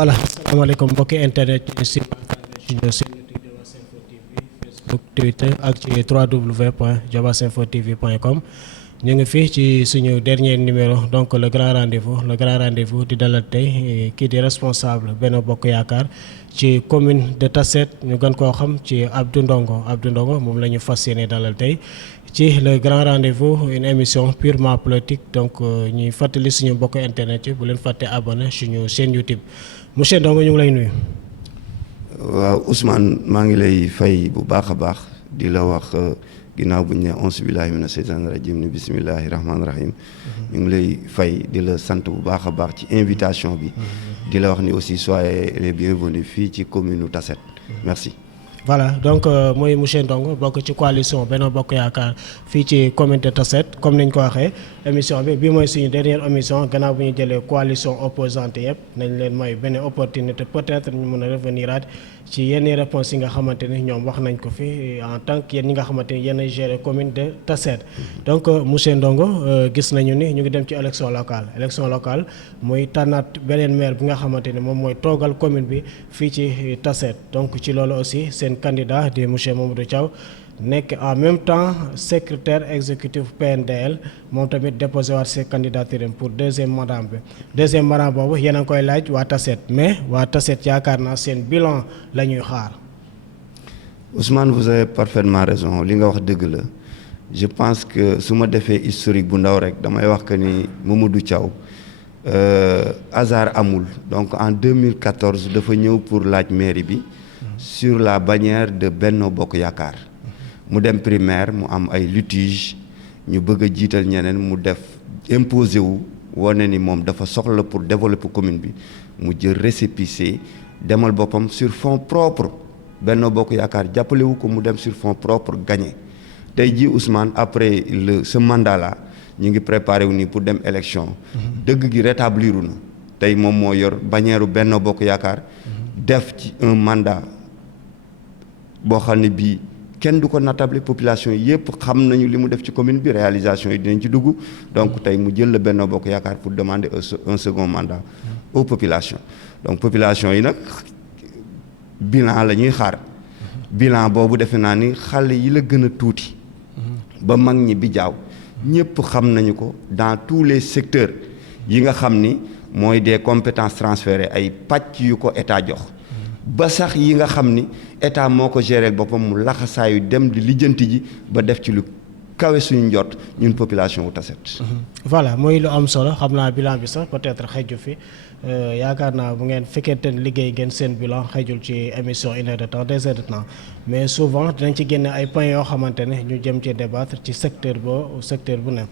voilà asalaamaaleykum mbokki internet ci studio seen YouTube Diobass Info TV Facebook Twitter ak ci www.diobasinfotv.com ñu ngi fii ci suñu dernier numéro donc le grand rendez-vous di dalal tey kii di responsable Benno Bokk Yaakaar ci commune de Tassette ñu gën koo xam ci Abdou Ndongo moom la ñu fas yéene dalal tey ci le grand rendez-vous une émission purement politique donc ñuy fàttali suñu mbokk internet yi bu leen fàtte abonné suñu chaîne YouTube monsieur Ndongo ñu ngi lay nuyu. waaw Ousmane maa ngi lay fay bu baax a baax di la wax ginnaaw bu ñu ne auzu billaahi mina sheytaani rajiim ni bismillaahi rahmaani rahiim ñu ngi lay fay di la sant bu baax a baax ci invitation bi di la wax ni aussi soyez les bienvenus fii ci commune Tassette merci. voilà donc mooy monsieur Ndongo bokk ci coalition Benno Bokk Yaakaar fii ci commune de Tassette comme niñ ko waxee émission bi mooy suñu dernière émission gannaaw bu ñu jëlee coalition opposante yëpp nañ leen mooy benn opportunité peut-être ñu mën a revenir aat ci yenn réponses yi nga xamante ni ñoom wax nañ ko fi en tant que yéen ñi nga xamante ni yéen a géré commune de Tassette donc monsieur Ndongo gis nañu ni ñu ngi dem ci élection locale muy tànnaat beneen maire bi nga xamante ni moom mooy toogal commune bi fii ci Tassette donc ci loolu aussi candidat di monsieur Mamadou Thiaw nekk en même temps secrétaire exécutif PNDL moom tamit déposé waat ses candidatures pour deuxième mandat boobu yéen a ngi koy laaj waa Tassette mais waa Tassette yaakaar naa seen bilan la ñuy xaar. Ousmane vous avez parfaitement raison li nga wax dëgg la je pense que su ma defee historique bu ndaw rek damay wax que ni Mamadou Thiaw hasard amul donc en 2014 dafa ñëw pour laaj mairie bi. sur la bannière de Benno Bokk Yaakaar mu dem primaire mu am ay litige ñu bëgg a jiital ñeneen mu def imposé wu wane ni moom dafa soxla pour développer commune bi mu jël récépissé demal boppam sur fonds propres Benno Bokk Yaakaar jàppale wu ko mu dem sur fonds propres gagné tey jii Ousmane après ce mandat là ñu ngi préparé wu nii pour dem élection dëgg gi rétabliru na tey moom moo yor bannière Benno Bokk Yaakaar def ci un mandat boo xam ne bii kenn du ko natable population yëpp xam nañu li mu def ci commune bi réalisation yi dinañ ci dugg donc tey mu jël la Benno Bokk Yaakaar pour demander un second mandat aux populations donc population yi nag bilan la ñuy xaar bilan boobu defe naa ni xale yi la gën a tuuti ba mag ñi bi jaaw ñëpp xam nañu ko dans tous les secteurs yi nga xam ni mooy des compétences transférées ay pàcc yu ko état jox ba sax yi nga xam ni état moo ko géré boppam mu laxasaayu dem di lijjanti ji ba def ci lu kawe suñu njot ñun population wu Tassette. voilà mooy lu am solo xam naa bilan bi sax peut-être xëju fi yaakaar naa bu ngeen fekkente ne liggéey ngeen seen bilan xëjul ci émission 1 heure de temps 2 heures de temps mais souvent dinañ ci génne ay points yoo xamante ne ñu jëm ci débattre ci secteur bu ne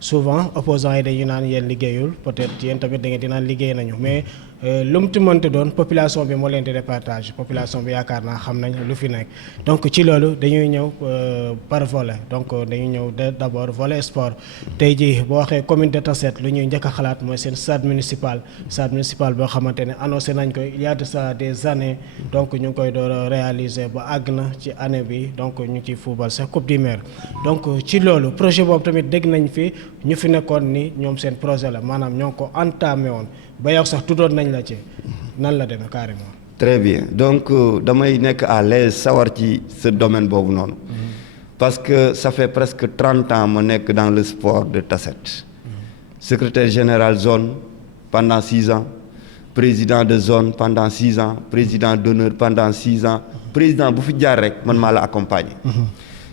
souvent opposants yi dañu naan yéen liggéeyul peut-être yéen tamit da ngeen di naan liggéey nañu mais lu mu ti mënti doon population bi moo leen di départage population bi yaakaar naa xam nañ lu fi nekk donc ci loolu dañuy ñëw par volet donc dañuy ñëw d'abord volet sport tey jii boo waxee commune de Tassette lu ñuy njëkk a xalaat mooy seen stade municipal boo xamante ne annoncé nañ ko il y a de ça des années donc ñu ngi koy door a réaliser ba àgg na ci année bi donc ñu ci football sax coupe du maire donc ci loolu projet boobu tamit dégg nañ fi ñu fi nekkoon ni ñoom seen projet la maanaam ñoo ko entamé woon ba yow sax tuddoon nañ la ci nan la demee carrément. très bien donc damay nekk à l'aise sawar ci ce domaine boobu noonu. parce que ça fait presque 30 ans ma nekk dans le sport de Tassette. secrétaire général zone pendant 6 ans. président de zone pendant 6 ans président d'honneur pendant 6 ans président bu fi jaar rek man maa la accompagner.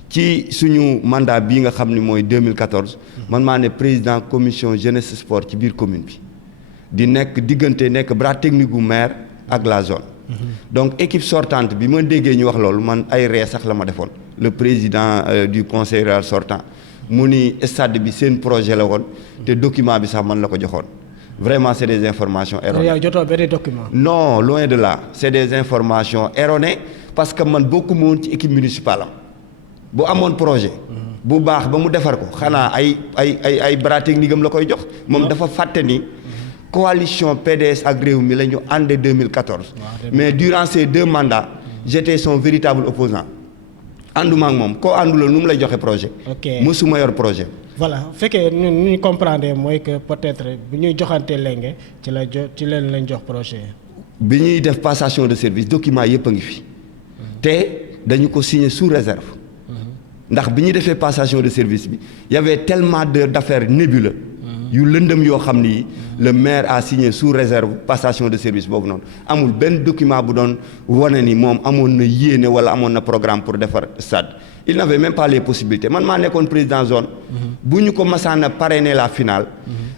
ci suñu mandat bii nga xam ni mooy 2014 man maa ne président commission jeunesse sport ci biir commune bi di nekk bras technique gu maire ak la zone. donc équipe sortante bi ma déggee ñu wax loolu man ay ree sax la ma defoon le président du conseil rural sortant mu ni stade bi seen projet la woon te document bi sax man la ko joxoon. Vraiment, c'est des informations erronées. Des documents. Non, loin de là. C'est des informations erronées parce que man beaucoup monde ci équipe municipale am bu amoon projet. bu baax ba mu defar ko xanaa ay bras technique am la koy jox moom dafa fàtte ni coalition PDS ak réew mi la ñu àndee 2014. mais durant ces 2 mandats j'étais son véritable opposant ànduma ak moom koo ànduloo nu mu lay joxe projet. mësuma yor projet. voilà fekkee ñun ñu comprendre mooy que peut-être bu ñuy joxante lenge ci leen lañ jox projet. bi ñuy def passation de service document yëpp a ngi fi te dañu ko signé sous réserve ndax bi ñu defee passation de service bi y avait tellement d'affaires nébuleuses yu lëndëm yoo xam ni le maire a signé sous réserve passation de service boobu noonu amul benn document bu doon wane ni moom amoon na yéene wala amoon na programme pour defar stade il n'avait même pas les possibilités man maa nekkoon président zone bu ñu ko masaan a parrainer la finale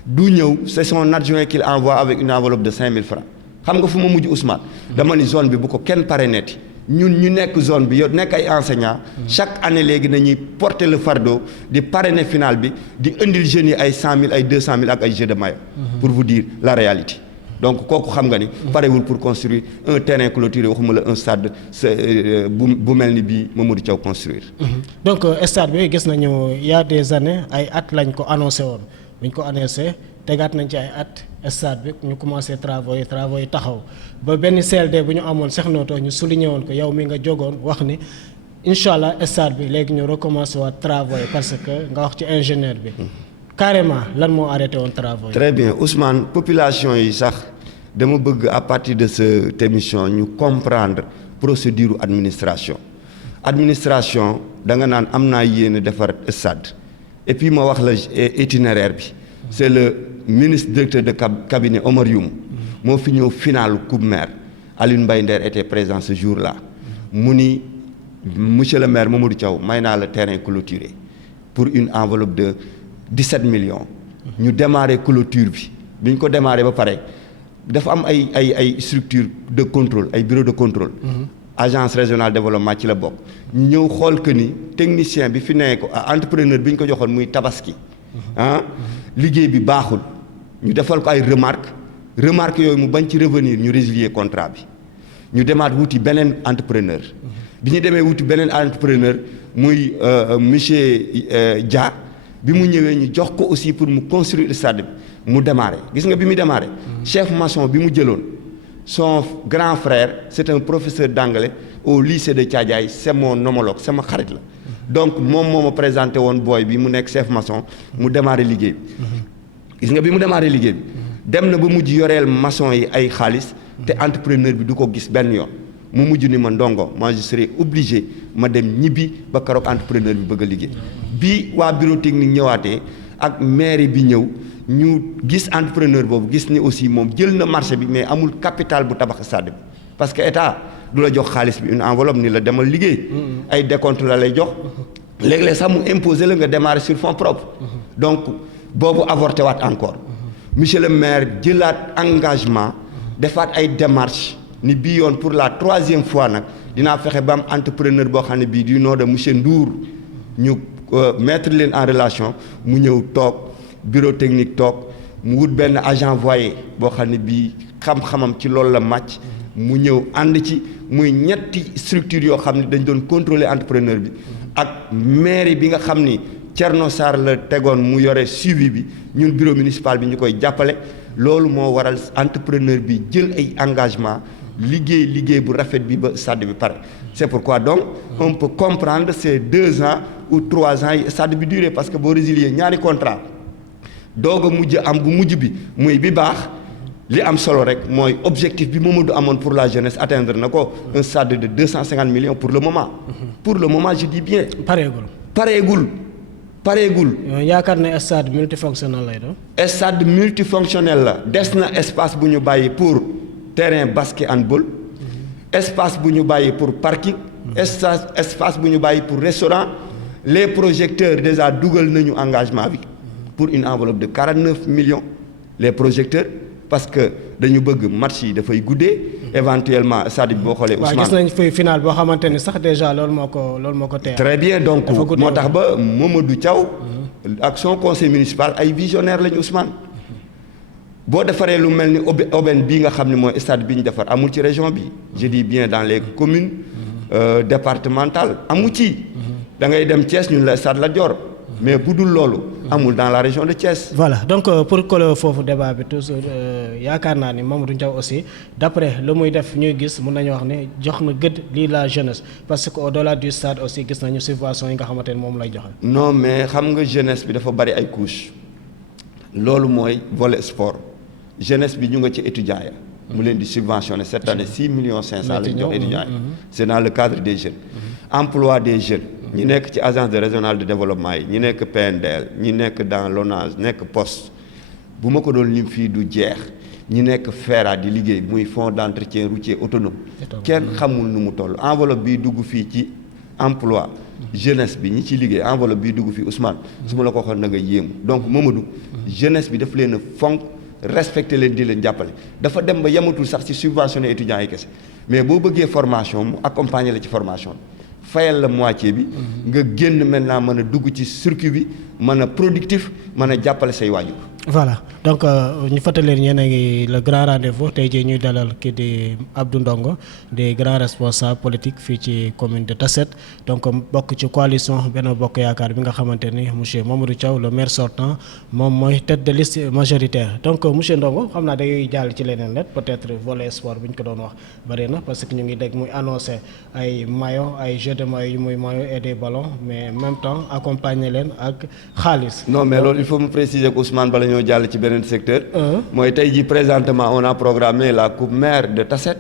du ñëw c'est son adjoint qu'il envoie avec une enveloppe de 5000 francs xam nga fu ma mujj Ousmane dama ni zone bi bu ko kenn parraineeti ñun ñu nekk zone bi yow nekk ay enseignants chaque année léegi nañuy porter le fardeau di parrainer finale bi di indil jeunes yi ay 100 000 ay 200 000 ak ay jeux de maillot pour vous dire la réalité donc kooku xam nga ni parewul pour construire un terrain clôturé waxuma la un stade bu mel ni bii Mamadou Thiaw construire donc stade bi gis nañu il y a des années ay at lañ ko annoncé woon bu ñu ko annoncé tegaat nañ ci ay at stade bi ñu commencé travaux yi taxaw ba benn CLD bu ñu amoon Cheikh Noto ñu souligné woon ko yow mi nga jógoon wax ni incha allah stade bi léegi ñu recommencé waat travaux yi parce que nga wax ci ingénieur bi carrément lan moo arrêté woon travaux yi. très bien Ousmane population yi sax dama bëgg à partir de cette émission ñu comprendre procédure administration da nga naan am naa yéene defar stade et puis ma wax la itinéraire bi c'est le ministre directeur de cabinet Omar Youm moo fi ñëw final coupe maire Alioune Mbaye Nder était présent ce jour-là mu ni monsieur le maire Mamadou Thiaw may naa la terrain clôturé pour une enveloppe de 17 millions ñu démarrer clôture bi ñu ko démarrer ba pare dafa am ay structure de contrôle ay bureau de contrôle agence régionale de développement ci la bokk ñu ñëw xool que ni technicien bi fi nekk entrepreneur bi ñu ko joxoon muy tabaski liggéey bi baaxul ñu defal ko ay remarque yooyu mu bañ ci revenir ñu résilier contrat bi ñu demaat wuti beneen entrepreneur bi ñu demee wuti beneen entrepreneur muy monsieur Dia bi mu ñëwee ñu jox ko aussi pour mu construire stade bi mu démarrer gis nga bi mu démarrer chef maçon bi mu jëloon son grand frère c'est un professeur d'anglais au lycée de Thiadiaye c'est mon homologue sama xarit la donc moom moo ma présenté woon booy bi mu nekk chef maçon mu démarrer liggéey bi gis nga bi mu démarrer liggéey bi dem na ba mujj yoreel maçon yi ay xaalis te entrepreneur bi du ko gis benn yoon mu mujj ni ma ndongo moi je serai obligé ma dem ñibbi ba keroog entrepreneur bi bëgg a liggéey bi waa bureau technique ñëwaatee ak mairie bi ñëw ñu gis entrepreneur boobu gis ni aussi moom jël na marché bi mais amul capital bu tabax stade bi parce que état du la jox xaalis bi une enveloppe ni la demal liggéey ay décompte la lay jox léeg-léeg sax mu imposer la nga démarrer sur fonds propres donc boobu avorté waat encore monsieur le maire jëlaat engagement defaat ay démarches ni bii yoon pour la 3e fois nag dinaa fexe ba am entrepreneur boo xam ne bii du nom de monsieur Ndour ñu mettre leen en relation mu ñëw toog bureau technique toog mu wut benn agent voyer boo xam ne bii xam-xamam ci loolu la màcc mu ñëw ànd ci muy ñetti structure yoo xam ne dañ doon contrôler entrepreneur bi ak mairie bi nga xam ni Thierno Sarr la tegoon mu yore suivi bi ñun bureau municipal bi ñu koy jàppale loolu moo waral entrepreneur bi jël ay engagement liggéey bu rafet bi ba stade bi pare c'est pourquoi donc on peut comprendre ces 2 ans ou 3 ans yi stade bi duré parce que boo résilier ñaari contrat doog a mujj am bu mujj bi muy bi baax li am solo rek mooy objectif bi Mamadou amoon pour la jeunesse atteindre na ko un stade de 250 millions pour le moment je dis bien pareegul yaakaar ne stade multifonctionnel lay doon. stade multifonctionnel la des na espace bu ñu bàyyi pour terrain basket handball espace bu ñu bàyyi pour parking espace bu ñu bàyyi pour restaurant les projecteurs déjà dugal nañu engagement bi pour une enveloppe de 49 millions les projecteurs parce que dañu bëgg match yi dafay guddee éventuellement stade bi boo xoolee. Ousmane waaw gis nañ fi final boo xamante ni sax déjà loolu moo ko teel. très bien donc moo tax ba Mamadou Thiaw ak son conseil municipal ay visionnaire lañu Ousmane boo defaree lu mel ni aubaine bii nga xam ne mooy stade bi ñu defar amul ci région bi je dis bien dans les communes départementales amu ci da ngay dem Thiès ñun la stade Lat Dior mais bu dul loolu amul dans la région de Thiès. voilà donc pour que foofu débat bi toujours yaakaar naa ni Mamadou Thiaw aussi d'après lu muy def ñuy gis mun nañu wax ne jox na gëdd lii la jeunesse parce que au-delà du stade aussi gis nañu subvention yi nga xamante ne moom lay joxe. non mais xam nga jeunesse bi dafa bari ay couches loolu mooy volet sport jeunesse bi ñu nga ci étudiant ya mu leen di subventionner cette année 6,5 millions la ñu jox étudiants yi. c'est dans le cadre des jeunes. emploi des jeunes. ñi nekk ci agence de régionale de développement yi ñi nekk PNDL ñi nekk dans l'ONAS nekk poste bu ma ko doon lim fii du jeex ñi nekk FERA di liggéey muy fonds d'entretien routier autonome kenn xamul nu mu toll enveloppe bi dugg fii ci emploi jeunesse bi ñi ci liggéey enveloppe bi dugg fii Ousmane su ma la ko waxoon na nga yéemu donc Mamadou jeunesse bi daf leen a fonk respecté leen di leen jàppale dafa dem ba yamatul sax ci subventionné étudiants yi kese mais boo bëggee formation mu accompagner la ci formation bi fayal la moitié bi nga génn maintenant mën a dugg ci circuit bi mën a productif mën a jàppale say waajur. voilà donc ñu fàttali leen yéen a ngi le grand rendez-vous tey jii ñuy dalal kii di Abdou Ndongo des grands responsables politiques fii ci commune de Tassette donc bokk ci coalition Benno Bokk Yaakaar bi nga xamante ni monsieur Mamadou Thiaw le maire sortant moom mooy tête de liste majoritaire donc monsieur Ndongo xam naa day jàll ci leneen let peut-être volet sport bu ñu ko doon wax bëri na parce que ñu ngi dégg muy annoncé ay maillot ay jeux de maillot yu muy maillot et des ballons mais en même temps accompagner leen ak xaalis. non mais loolu il faut me préciser que Ousmane bala ñoo jàll ci beneen secteur. mooy tey jii présentement on a programmé la coupe maire de Tassette.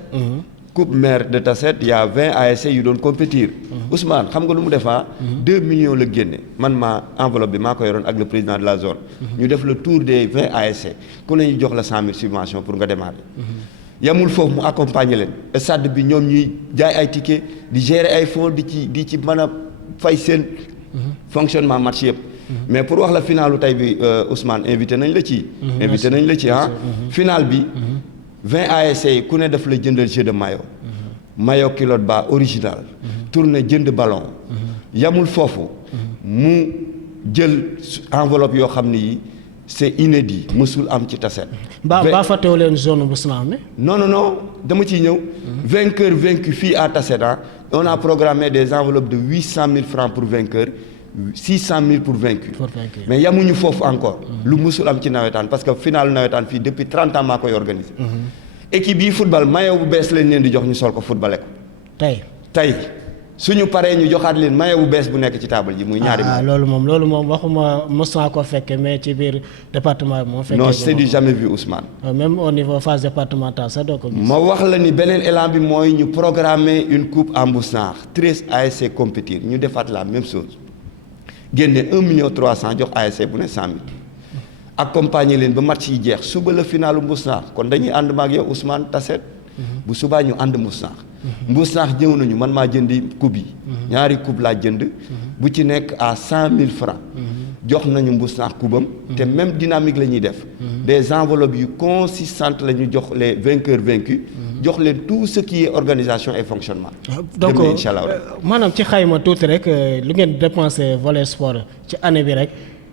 coupe maire de Tassette il y a 20 ASC yu doon compétir. Ousmane xam nga lu mu defaa 2 millions la génne man maa enveloppe bi maa ko yoroon ak le président de la zone. ñu def le tour des 20 ASC ku ne ñu jox la 100 000 subventions pour nga démarrer. yamul foofu mu accompagner leen stade bi ñoom ñuy jaay ay tickets di gérer ay fonds di ci mën a fay seen. fonctionnement match yëpp. mais pour wax la finalu tey bi Ousmane invité nañ la ci. invité nañ la ci ah. final bi 20 ASC yi ku ne daf la jëndal jeu de maillot. maillot culotte bas original. tourné jënd ballon. yamul foofu. mu jël enveloppe yoo xam ni yi c'est inédit mësul am ci Tassette. ba fàttewu leen zone bu Sname. non dama ciy ñëw. vainqueur vaincu fii à Tassette on a programmé des enveloppes de 800 000 francs pour vainqueur 600 000 pour vaincu. mais yamuñu foofu encore. lu mësul am ci nawetaan parce que final nawetaan fii depuis 30 ans maa koy organisé. équipe yi football maillot bu bees lañ leen di jox ñu sol ko footballé ko. tey suñu paree ñu joxaat leen maillot bu bees bu nekk ci table ji muy ñaari. loolu moom waxuma mos naa ko fekke mais ci biir département bi moom. fekkee non c'est du jamais vu Ousmane. même au niveau phase départementale sax doo ko gis. ma wax la ni beneen élan bi mooy ñu programmer une coupe en Mbousnakh 13 ASC compétir ñu defaat la même chose génne 1,3 million jox ASC bu ne 100 000 accompagner leen ba match yi jeex suba la finalu Mbousnakh kon dañuy ànd maag yow Ousmane Tassette. bu subaa ñu ànd Mbousnakh. Mbousnakh ñëw nañu man maa jëndi coupe yi. ñaari coupe laa jënd. bu ci nekk à 100 000 francs. jox nañu Mbousnakh kubam. te même dynamique la ñuy def. des enveloppes yu consistantes la ñu jox les vainqueurs vaincus. jox leen tout ce qui est organisation et fonctionnement. donc maanaam ci xayma tuuti rek lu ngeen dépensé volet sport ci année bi rek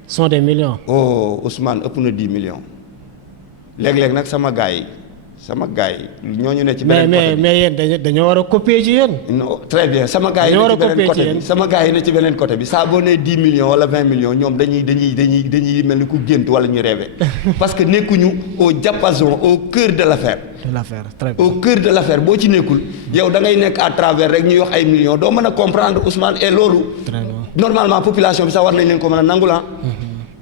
sont des millions. oh Ousmane ëpp na 10 millions. léeg-léeg nag sama gars yi ñooñu ne ci beneen côté bi mais yéen dañoo war a copier ci yéen. non très bien sama gars yi ne ci beneen côté bi sama gars yi ne ci beneen côté bi saa boo nee 10 millions wala 20 millions ñoom dañuy mel ni ku gént wala ñu rêvé parce que nekkuñu au diapason au cœur de l'affaire. Très bien. au cœur de l'affaire boo ci nekkul yow da ngay nekk à travers rek ñuy wax ay millions doo mën a comprendre Ousmane et loolu. normalement population bi sax war nañ leen ko mën a nangul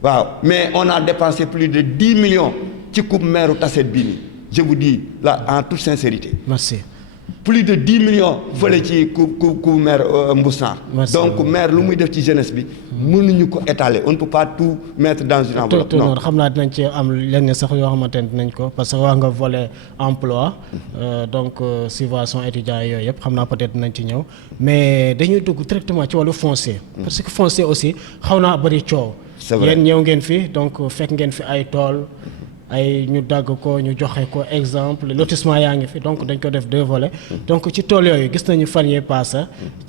waaw mais on a dépensé plus de 10 millions ci coupe maire Tassette bii nii. je vous dis là en toute sincérité. merci. plus de 10 millions fële ci ku maire Mbousnakh. donc maire lu muy def ci jeunesse bi. mënuñu ko étaler on ne peut pas tout mettre dans une enveloppe. non xam naa dinañ ci am lenn sax yoo xamante ne dinañ ko parce que wax nga volet emploi donc subvention étudiants yooyu yëpp xam naa peut-être dinañ ci ñëw mais dañuy dugg directement ci wàllu foncier. parce que foncier aussi xaw naa bëri coow. c'est vrai yéen ñëw ngeen fi donc fekk ngeen fi ay tool. ay ñu dagg ko ñu joxe ko exemple lotissement yaa ngi fi donc dañ ko def 2 volets donc ci tool yooyu gis nañu fan yee passé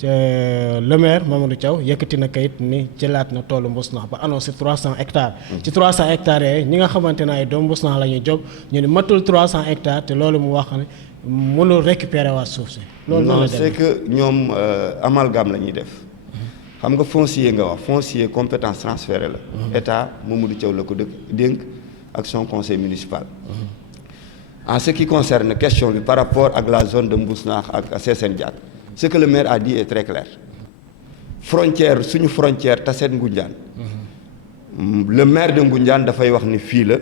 le maire Mamadou Thiaw yëkkati na kayit ni jëlaat na toolu Mbousnakh ba annoncé 300 hectares ci 300 hectares yooyu ñi nga xamante ne ay doomu Mbousnakh la ñuy jóg ñu ne matul 300 hectares te loolu mu wax ne mënul récupérer waat suuf si. loolu non c'est que ñoom amalgame la ñuy def xam nga foncier nga wax foncier compétence transférée la. état Mamadou Thiaw la ko dénk. ak son conseil municipal. En ce qui concerne question bi par rapport ak la zone de Mbousnakh ak Sessène Diack ce que le maire a dit est très clair suñu frontière Tassette Ngoundiane le maire de Ngoundiane dafay wax ni fii la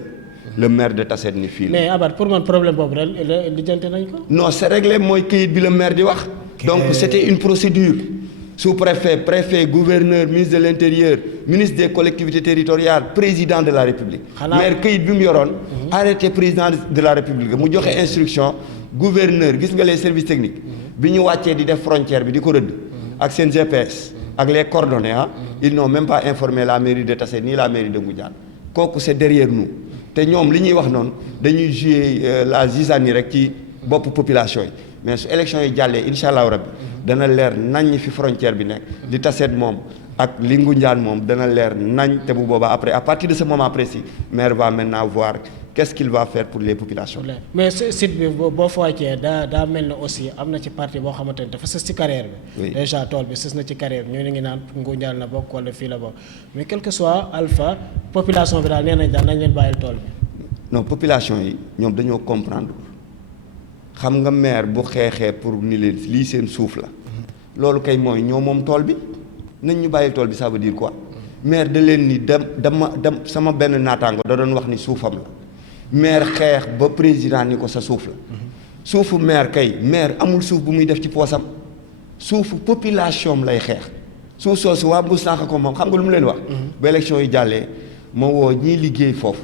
le maire de Tassette ni fii la. mais Abath pour man problème boobu rek lijjante nañ ko. non c'est réglé mooy këyit bi le maire di wax. donc c'était une procédure. sous-préfet préfet gouverneur ministre de l'intérieur ministre des collectivités territoriales président de la république. maire këyit bi mu yoroon. arrêté président de la république mu joxe instruction gouverneur gis nga les services techniques. bi ñu wàccee di def frontière bi di ko rëdd. ak seen GPS. ak les coordonnées ils n'ont même pas informé la mairie de Tassette ni la mairie de Ngoundiane kooku c'est derrière nous te ñoom li ñuy wax noonu dañuy jouer la zizanie rek ci bopp population yi mais su élection yi jàllee incha allahu rabbi dana leer nañ fi frontière bi nekk li Tassette moom ak li Ngoundiane moom dana leer nañ te bu boobaa après à partir de ce moment précis maire va maintenant voir qu'est-ce qu'il va faire pour les populations. mais site bi boo fa wàccee daa mel na aussi am na ci parti boo xamante ni dafa sës ci carrière bi. oui déjà tool bi sës na ci carrière bi ñu ngi naan Ngoundiane la bokk wala fii la bokk mais quel que soit alpha population bi daal nee nañ daal nañ leen bàyyil tool bi. non population yi ñoom dañoo comprendre xam nga maire bu xeexee pour ni leen lii seen suuf la. loolu kay mooy ñoo moom tool bi nañ ñu bàyyil tool bi ça veut dire quoi. maire da leen ni dama sama benn naataango da doon wax ni suufam la. maire xeex ba président ni ko sa suuf la suufu maire kay maire amul suuf bu muy def ci poosam suufu population lay xeex suuf soosu waa Mbour sànq ko moom xam nga lu mu leen wax. ba élection yi jàllee ma woo ñiy liggéey foofu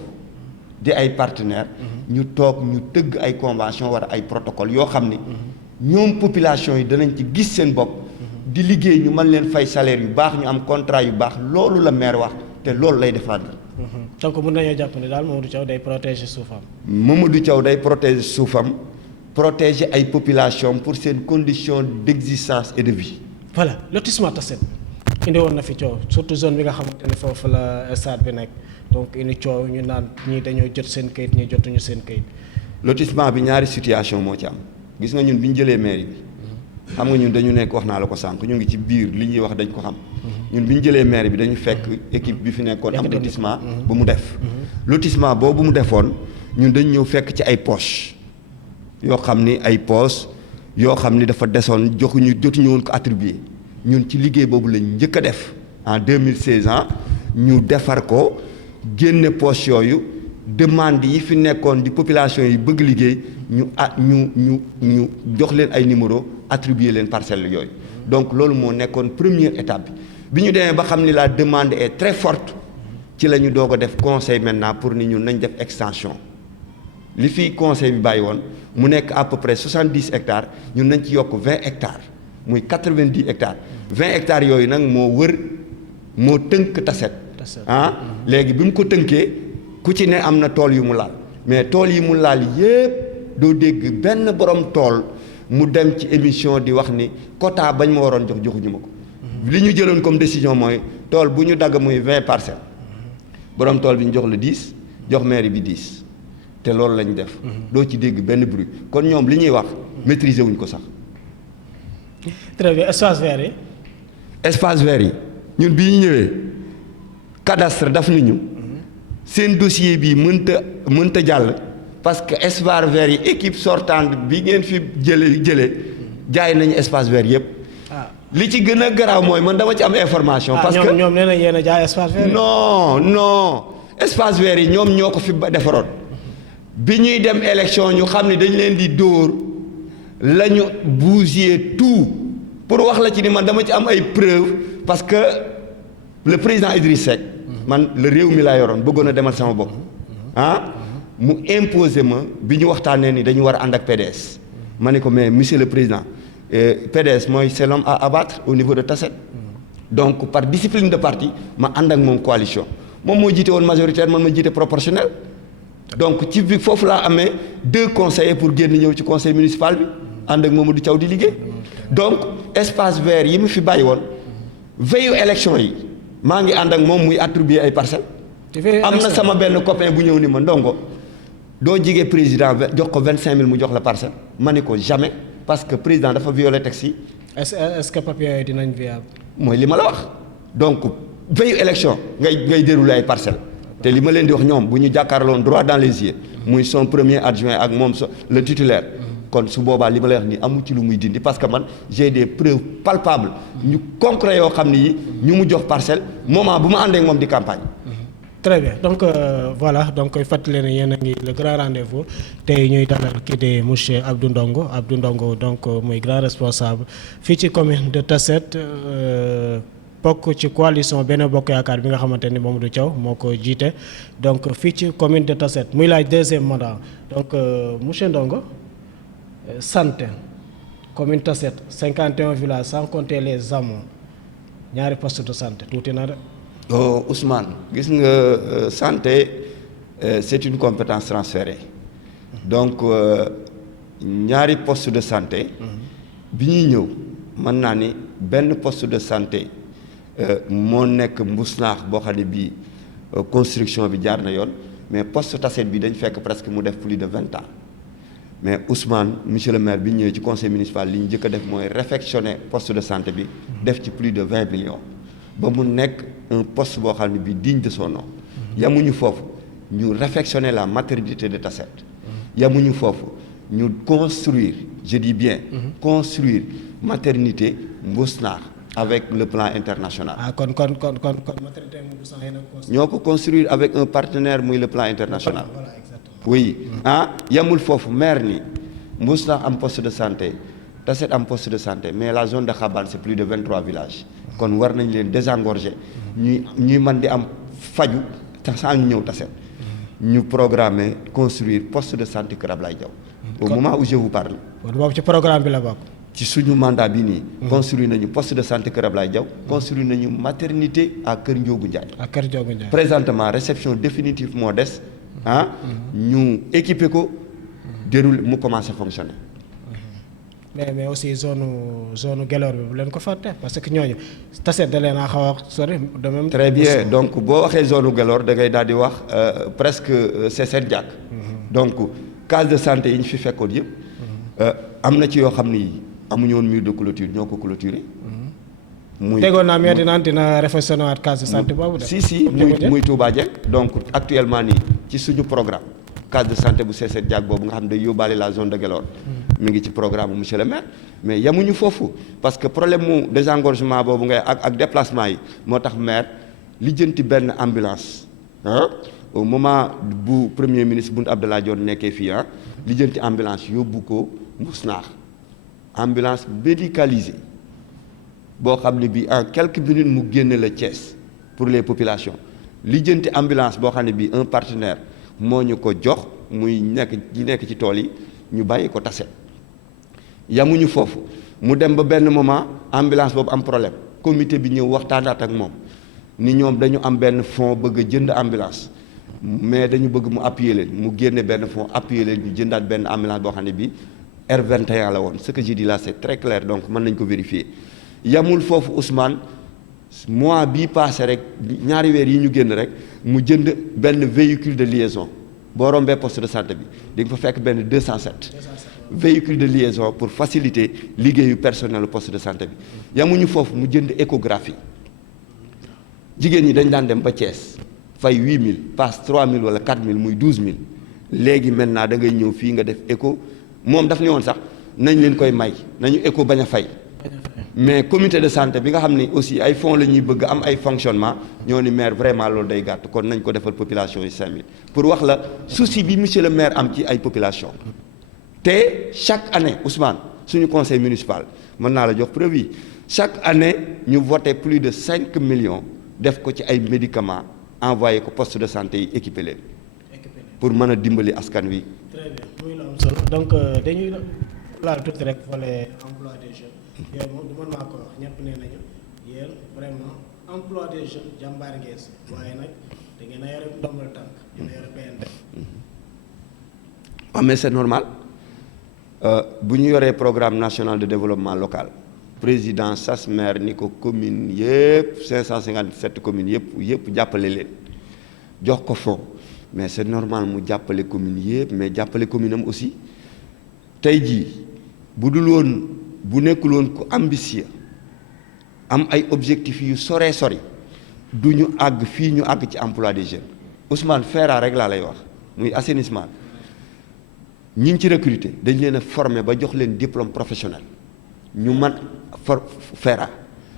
di ay partenaires. ñu toog ñu tëgg ay convention wala ay protocole yoo xam ni ñoom population yi danañ ci gis seen bopp. di liggéey ñu mën leen fay salaire yu baax ñu am contrat yu baax loolu la maire wax te loolu lay défendre. donc mën nañoo jàpp ne daal Mamadou Thiaw day protéger suufam. Mamadou Thiaw day protéger suufam protéger ay population pour seen condition d'existence et de vie. voilà lotissement Tassette indi woon na fi coow surtout zone bi nga xamante ne foofu la stade bi nekk donc indi coow ñu naan ñii dañoo jot seen kayit ñii jotuñu seen kayit. lotissement bi ñaari situation moo ci am gis nga ñun bi ñu jëlee mairie bi xam nga ñun dañu nekk wax naa la ko sànq ñu ngi ci biir li ñuy wax dañ ko xam. ñun bi ñu jëlee maire bi dañu fekk équipe bi fi nekkoon am lotissement bu mu def. lotissement boobu mu defoon ñun dañ ñëw fekk ci ay poches yoo xam ni ay poches yoo xam ni dafa desoon jotuñu woon ko attribué ñun ci liggéey boobu lañ njëkk a def en 2016 ñu defar ko génne poches yooyu demande yi fi nekkoon di population yi bëgg liggéey ñu jox leen ay numéro attribué leen parcelles yooyu donc loolu moo nekkoon première étape bi ñu demee ba xam ni la demande est très forte ci la ñu doog a def conseil maintenant pour ni ñun nañ def extension li fi conseil bi bàyyi woon mu nekk à peu près 70 hectares ñun nañ ci yokk 20 hectares muy 90 hectares 20 hectares yooyu nag moo tënk Tassette léegi bi mu ko tënkee ku ci ne am na tool yu mu laal mais tool yi mu laal yépp doo dégg benn borom tool mu dem ci émission di wax ni quota bañ ma waroon joxuñu ma ko. li ñu jëloon comme décision mooy tool bu ñu dagg muy 20 parcelles borom tool bi ñu jox la 10 jox mairie bi 10 te loolu lañ def. doo ci dégg benn bruit kon ñoom li ñuy wax maîtriser wuñ ko sax. très bien espace vert yi. espace vert yi ñun bi ñu ñëwee cadastre daf nañu seen dossier bi mënta jàll parce que espace vert yi équipe sortante bi ngeen fi jëlee jaay nañu espace vert yëpp. li ci gën a garaaw mooy man dama ci am information. parce que ñoom nee na yéen a jaay espace vert yi. non espace vert yi ñoom ñoo ko fi defaroon bi ñuy dem élection ñu xam ne dañ leen di dóor la ñu bousiller tout pour wax la ci ni man dama ci am ay preuves parce que le président Idriss Seck man le réew mi laa yoroon bëggoon a demal sama bopp mu imposé ma bi ñu waxtaanee ni dañu war a ànd ak PDS ma ne ko mais monsieur le président PDS mooy c'est l'homme à abattre au niveau de Tassette donc par discipline de parti ma ànd ak moom coalition moom moo jiite woon majoritaire man ma jiite proportionnel donc ci bi foofu laa amee 2 conseillers pour génn ñëw ci conseil municipal bi ànd ak Mamadou Thiaw di liggéey donc espace vert yi mu fi bàyyi woon veillu élection yi maa ngi ànd ak moom muy attribuer ay parcelles am na sama benn copain bu ñëw ni ma ndongo doo jige président jox ko 25000 mu jox la parcelle ma ni ko jamais parce que président dafa violé texte yi. est-ce que papier yooyu dinañ viable. mooy li ma la wax donc veillu élection ngay dérouler ay parcelles te li ma leen di wax ñoom bu ñu jàkkaarloon droit dans les yeux muy son premier adjoint ak moom le titulaire kon su boobaa li ma lay wax nii amu ci lu muy dindi parce que man j'ai des preuves palpables ñu concret yoo xam ne yi ñu mu jox parcelle moment bu ma àndee ak moom di campagne très bien donc voilà donc fàttali leen yéen a ngi le grand rendez-vous tey ñuy dalal kii di monsieur Abdou Ndongo donc muy grand responsable fii ci commune de Tassette bokk ci coalition Benno Bokk Yaakaar bi nga xamante ni Mamadou Thiaw moo ko jiite donc fii ci commune de Tassette muy laaj deuxième mandat donc monsieur Ndongo santé commune Tassette 51 villages sans compter les hameaux ñaari poste de santé tuuti na de. Ousmane gis nga santé c'est une compétence transférée donc ñaari poste de santé bi ñuy ñëw mën naa ni benn poste de santé moo nekk Mbousnakh boo xam ne bii construction bi jaar na yoon mais poste Tassette bi dañ fekk presque mu def plus de 20 ans mais Ousmane monsieur le maire bi ñu ñëwee ci conseil municipal li ñu njëkk a def mooy réfectionner poste de santé bi def ci plus de 20 millions ba mu nekk un poste boo xam ne bi digne de son nom yamuñu foofu ñu réfectionner la maternité de Tassette yamuñu foofu ñu construire je dis bien construire maternité Mbousnakh avec le plan international. kon maternité Mbousnakh ñoo ko construire avec un partenaire muy le plan international. Voilà, exactement. Oui yamul foofu maire ni Mbousnakh am poste de santé Tassette am poste de santé mais la zone de Xabane c'est plus de 23 villages kon war nañ leen désengorger ñuy mën di am faju sans ñu ñëw Tassette ñu programmer construire poste de santé Kër Ablaye Diaw au moment où je vous parle boobu ci programme bi la bokk. ci suñu mandat bi nii construire nañu poste de santé Kër Ablaye Diaw construire nañu maternité à Kër Ndiogou Ndiaye présentement réception définitive moo des ñu équiper ko déroulé mu commencé fonctionner. mais aussi zone Gelor bi bu leen ko fàtte parce que ñooñu Tassette da leen a xaw a sori de même. très bien donc boo waxee zone Gelor da ngay daal di wax presque Sessène Diack donc case de santé yi ñu fi fekkoon yëpp am na ci yoo xam ni amuñu woon mur de clôture ñoo ko clôturé. muy tegoon naa mais dina réfectionné waat case de santé boobu de. si muy Touba Dieng donc actuellement nii ci suñu programme case de santé bu Sessène Diack boobu nga xam ne day yóbbaale la zone de Gelor. mi ngi ci programme monsieur le maire mais yamuñu foofu parce que problème mu désengorgement boobu ngay ak déplacement yi moo tax maire lijjanti benn ambulance au moment bu premier ministre Boun Abdallah Dionne nekkee fii lijjanti ambulance yóbbu ko Mbousnakh ambulance médicalisée boo xam ne bii en quelques minutes mu génne la Thiès pour les populations lijjanti ambulance boo xam ne bii un partenaire moo ñu ko jox muy nekk ci tool yi ñu bàyyi ko Tassette yamuñu foofu mu dem ba benn moment ambulance boobu am problème comité bi ñëw waxtaanaat ak moom ni ñoom dañu am benn fonds bëgg a jënd ambulance mais dañu bëgg mu appuyer leen mu génne benn fonds appuyer leen ñu jëndaat benn ambulance boo xam ne bii R21 la woon ce que je dis là c'est très clair donc mën nañ ko vérifier yamul foofu Ousmane mois bii passé rek ñaari weer yi ñu génn rek mu jënd benn véhicule de liaison boo rombee poste de santé bi di nga fa fekk benn 207 véhicule de liaison pour faciliter liggéeyu personnel poste de santé bi yamuñu foofu mu jënd échographie jigéen ñi dañ daan dem ba Thiès fay 8000 passe 3000 wala 4000 muy 12000 léegi maintenant da ngay ñëw fii nga def écho moom daf ne woon sax nañ leen koy may nañu écho bañ a fay mais comité de santé bi nga xam ne aussi ay fonds la ñuy bëgg am ay fonctionnement ñoo ni maire vraiment loolu day gàtt kon nañ ko defal population yi 5000 pour wax la souci bi monsieur le maire am ci ay population te chaque année Ousmane suñu conseil municipal mën naa la jox preuve yi chaque année ñu voté plus de 5 millions def ko ci ay médicaments envoyé ko poste de santé yi équipé leen pour mën a dimbali askan wi. très bien muy la am solo donc dañuy laal tuuti rek volet emploi des jeunes. yéen moom du mën maa ko wax ñëpp nee nañu yéen vraiment emploi des jeunes jàmbaar ngeen si waaye nag da ngeen a yore ndombal tànk dina yore PNT. mais c'est normal bu ñu yoree programme national de développement local président sas maire ni ko commune yëpp 557 communes yëpp jàppale leen jox ko fonds mais c'est normal mu jàppale commune yëpp mais jàppale commune am aussi tey jii bu dul woon bu nekkul woon ku ambitieux am ay objectifs yu sori du ñu àgg fii ñu àgg ci emploi des jeunes Ousmane FERA rek laa lay wax muy assainissement ñi ci recruter dañ leen a former ba jox leen diplôme professionnel ñu man FERA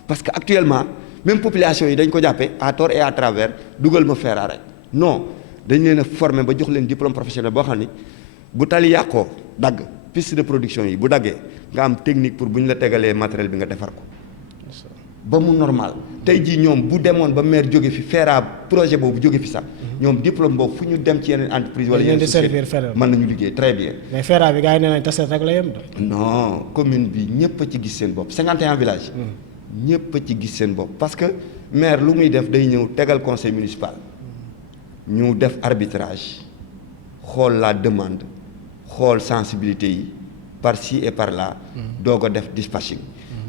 parce que actuellement même population yi dañ ko jàppee à tort et à travers dugal ma FERA rek non dañ leen a former ba jox leen diplôme professionnel boo xam ni bu tali yàqoo dagg piste de production yi bu daggee nga am technique pour bu ñu la tegalee matériel bi nga defar ko ba mu normal tey jii ñoom bu demoon ba maire jóge fi FERA projet boobu jóge fi sax ñoom diplôme boobu fu ñu dem ci yeneen entreprise wala yeneen société mën nañu liggéey très bien. mais FERA bi gars yi nee nañ Tassette rek la yem de. non commune bi ñëpp a ci gis seen bopp 51 villages. ñëpp a ci gis seen bopp parce que maire lu muy def day ñëw tegal conseil municipal ñu def arbitrage xool la demande xool sensibilité yi par ci et par là. doog a def dispatching.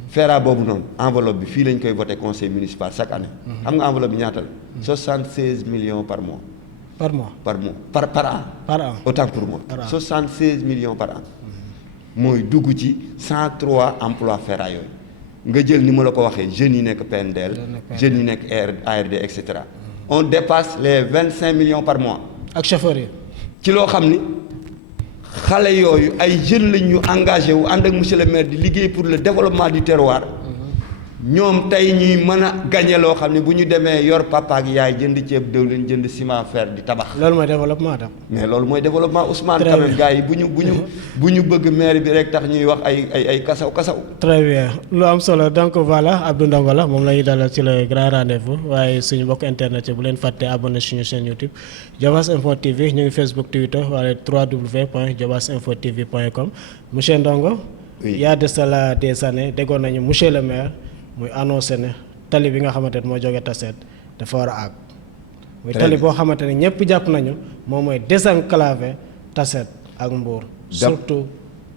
FERA boobu noonu enveloppe bi fii lañ koy voté conseil municipal chaque année. xam nga enveloppe bi ñaata la. 76 millions par mois. par mois par mois par an. par an autant pour moi. 76 millions par an. mooy dugg ci 103 emplois FERA yooyu. nga jël ni ma la ko waxee jeunes yi nekk PNDL. jeunes yi nekk ARD et cetera. on dépasse les 25 millions par mois. ak chauffeur yi. ci loo xam ni xale yooyu ay jeunes lañ ñu engagé wu ànd ak monsieur le maire di liggéey pour le développement du terroir. ñoom tey ñuy mën a gagné loo xam ne bu ñu demee yor papa ak yaay jënd ceeb diwlin jënd ciment fer di tabax. loolu mooy développement tam. mais loolu mooy développement Ousmane. quand même gars yi bu ñu bëgg maire bi rek tax ñuy wax ay kasaw. très bien lu am solo donc voilà Abdou Ndongo la moom la ñuy dalal ci le grand rendez-vous waaye suñu mbokk internet bu leen fàtte abonné suñu chaîne YouTube Diobass Info TV ñu ngi Facebook Twitter wala www.diobasinfotv.com monsieur Ndongo. oui il y a de cela des années déggoon nañu monsieur le maire. muy annoncé ne tali bi nga xamante ne moo jóge Tassette dafa war a àgg. muy tali boo xamante ne ñëpp jàpp nañu moom mooy désenclaver Tassette ak Mbour. surtout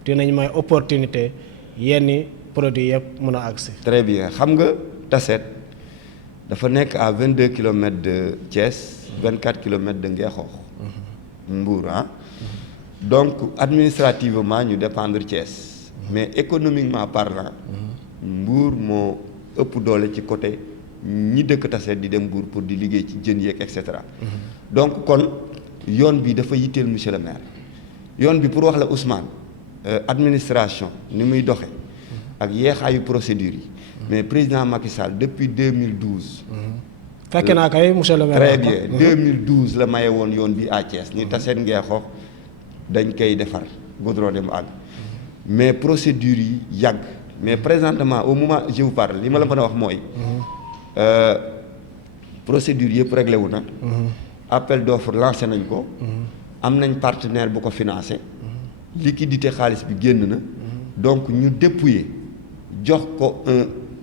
dinañ may opportunité yenn produits yëpp mun a agsi. très bien xam nga Tassette dafa nekk à 22 kilomètres de Thiès 24 kilomètres de Ngexoox. Mbour donc administrativement ñu dépendre Thiès. mais économiquement parlant. Mbour moo ëpp doole ci côté ñi dëkk Tassette di dem Mbour pour di liggéey ci jën yeeg et cetera. donc kon yoon bi dafa yitteel monsieur le maire yoon bi pour wax la Ousmane administration ni muy doxe ak yeexaayu procédure yi. mais président Macky Sall depuis 2012. fekk naa kay monsieur le maire. très bien 2012 la maye woon yoon bi à Thiès ni Tassette Ngexoox dañ koy defar goudron dem àgg mais procédure yi yàgg. mais présentement au moment je vous parle li ma la mën a wax mooy. procédure yëpp réglé wu na. appel d'offre lancé nañ ko. am nañ partenaire bu ko financé. liquidité xaalis bi génn na. donc ñu dépouiller jox ko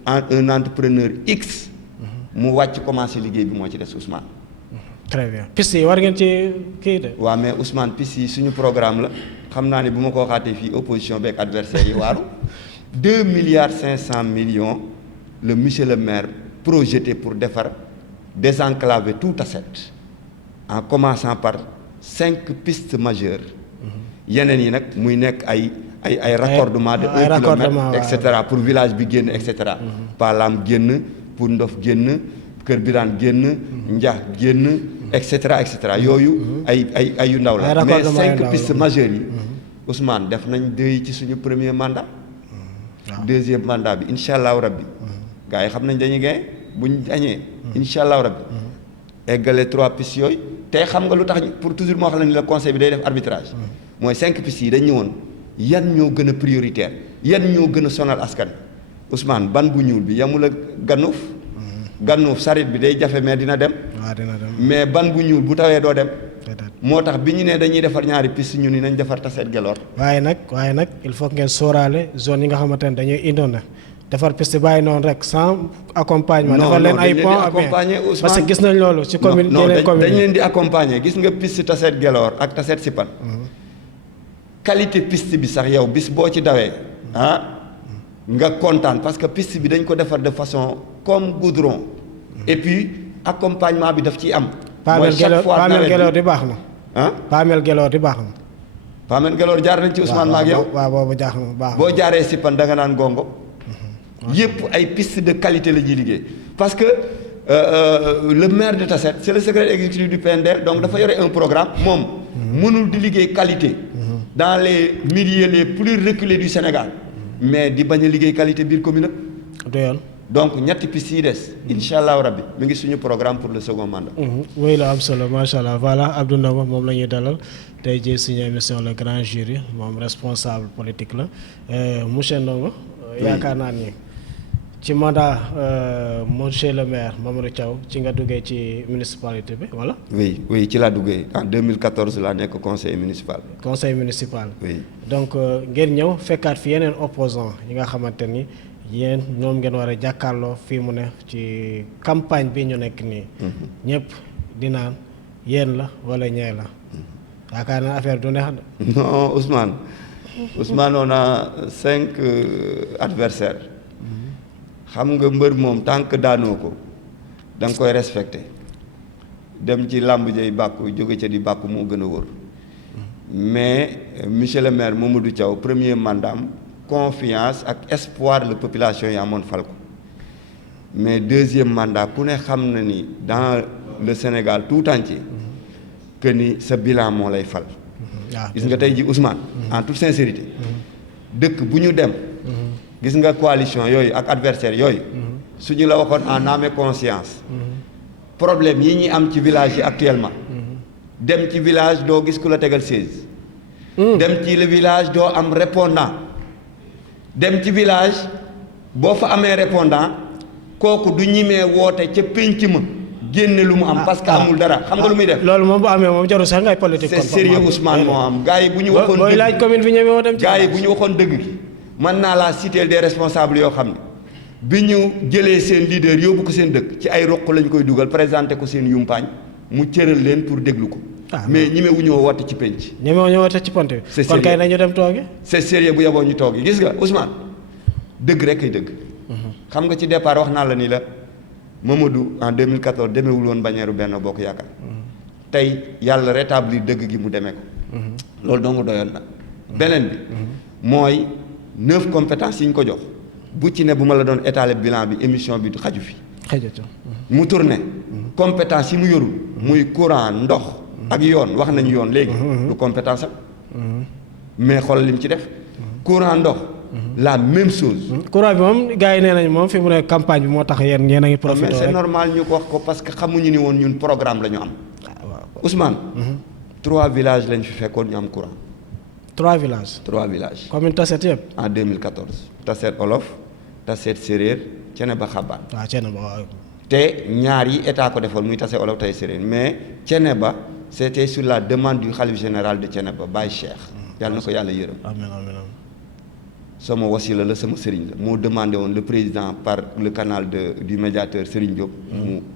un entrepreneur X. mu wàcc commencé liggéey bi moo ci des Ousmane. très bien piste yi war ngeen ci kii de. waaw mais Ousmane piste yi suñu programme la xam naa ne bu ma ko waxaatee fii opposition beeg adversaire yi waaru. 2 milliards 500 millions le monsieur le maire projeté pour désenclaver tout Tassette en commençant par 5 pistes majeures. yeneen yi nag muy nekk ay raccordement de 1 kilomètre et cetera pour village bi génn et cetera. Palam génn pour Ndof génn Kër Birane génn. Njax génn et cetera et cetera yooyu. ay yu ndaw la mais 5 pistes majeures yi. Ousmane def nañ 2 yi ci suñu premier mandat. deuxième mandat bi incha allahu rabbi. gars yi xam nañ dañuy gañ buñ añee. incha allahu rabbi. eggale 3 pistes yooyu. tey xam nga lu tax pour toujours moo xam ne le conseil bi day def arbitrage. mooy 5 pistes yi dañ ñëwoon yan ñoo gën a prioritaire yan ñoo gën a sonal askan. Ousmane ban bu ñuul bi yamul ak gannuuf. gannuuf sarit bi day jafe mais dina dem. waaw dina dem mais ban bu ñuul bu tawee doo dem. moo tax bi ñu ne dañuy defar ñaari piste ñu ni nañ defar Tassette Guelor. waaye nag il faut ngeen sóoraale zone yi nga xamante ne dañuy indoon defar piste bàyyi noonu rek sans accompagnement. defar leen ay pont parce que gis nañ loolu ci commune yeneen commune dañ leen di accompagner gis nga piste Tassette Guelor ak Tassette Sipane. qualité piste bi sax yow bis boo ci dawee nga kontaan parce que piste bi dañ ko defar de façon comme goudron. et puis accompagnement bi daf ciy am. mooy chaque fois Pamel Guelor di baax na. Pamel Guelor di baax na. Pamel Guelor jaar nañ ci Ousmane maag yow. waaw boobu jaax na baax na boo jaaree Sipane da nga naan gongo. yëpp ay piste de qualité la ñuy liggéey. parce que le maire de Tassette c'est le secrétaire exécutif du PNDL donc dafa yore un programme moom. mënul di liggéey qualité. dans les milieux les plus reculés du Sénégal. mais di bañ a liggéey qualité biir commune du yoon donc ñetti piste yi des incha allahu rabbi mi ngi suñu programme pour le second mandat. wéy la am solo macha allah voilà Abdou Ndongo moom la ñuy dalal tey jii suñu émission le grand jury moom responsable politique la monsieur Ndongo. yaakaar naa ni ci mandat monsieur le maire Mamadou Thiaw ci nga duggee ci municipalité bi voilà. oui ci laa duggee en 2014 laa nekk conseil municipal. conseil municipal. oui donc ngeen ñëw fekkaat fi yeneen opposant yi nga xamante ni yéen ñoom ngeen war a jàkkaarloo fii mu ne ci campagne bi ñu nekk nii. ñëpp di naan yéen la wala ñee la. yaakaar naa affaire du neex de. non Ousmane on a 5 adversaires. xam nga mbër moom tant que daanoo ko da nga koy respecté dem ci làmb jay bàkku jóge ca di bàkku moo gën a wóor mais monsieur le maire Mamadou Thiaw premier mandat am confiance ak espoir la population yi amoon fal ko mais deuxième mandat ku ne xam na ni dans le Sénégal tout entier que ni sa bilan moo lay fal. gis nga tey ji Ousmane. en toute sincérité. dëkk bu ñu dem. gis nga coalition yooyu ak adversaire yooyu su ñu la waxoon en âme et conscience problème yi ñuy am ci village yi actuellement dem ci village doo gis ku la tegal 16 dem ci le village doo am répondant dem ci village boo fa amee répondant kooku du ñimee woote ca pénc ma génne lu mu am parce que amul dara xam nga lu muy def loolu moom bu amee moom jarul sax ngay politique c'est sérieux Ousmane moo am gars yi bu ñu waxoon booy laaj commune bi ñëwee woo dem ci gars yi bu ñu waxoon dëgg gi mën naa laa citer des responsables yoo xam ne bi ñu jëlee seen leader yóbbu ko seen dëkk ci ay roq lañ koy dugal présenté ko seen yumpaañ mu cëral leen pour déglu ko. mais ñime wu ñoo woote ci penc. ñime wu ñu woote ci pont bi. c'est kon kay nañu dem toogi. c'est sérieux bu yaboo ñu toogi gis nga Ousmane dëgg rek kay dëgg. xam nga ci départ wax naa la ni la Mamadou en 2014 demeewul woon bannière Benno Bokk Yaakaar. tey yàlla rétablir dëgg gi mu demee ko. loolu dong doyoon na. beneen bi mooy 9 compétences yi ñu ko jox bu ci ne bu ma la doon étaler bilan bi émission bi du xaju fi. xajatu mu tourné. compétence yi mu yorul. muy courant ndox. ak yoon wax nañu yoon léegi. du compétence am. mais xoolal li mu ci def. courant ndox. la même chose. courant bi moom gars yi nee nañ moom fi mu ne campagne bi moo tax yéen a ngi profité. mais c'est normal ñu ko wax ko parce que xamuñu ni woon ñun programme la ñu am. Ousmane. 3 villages lañ fi fekkoon ñu am courant. 3 villages. 3 villages. commune Tassette yëpp. en 2014. Tassette Olof Tassette Séréer Thiénaba Xabaan. waaw Thiénaba waaw. te ñaar yi état ko defoon muy Tassette Olof tey Séréer mais Thiénaba c'était sur la demande du khalife général de Thiénaba Baye Cheikh. yàlla na ko yàlla yërëm. amiin amiin. sama wasila la sama sëriñ la moo demandé woon le président par le canal du médiateur Serigne Diop.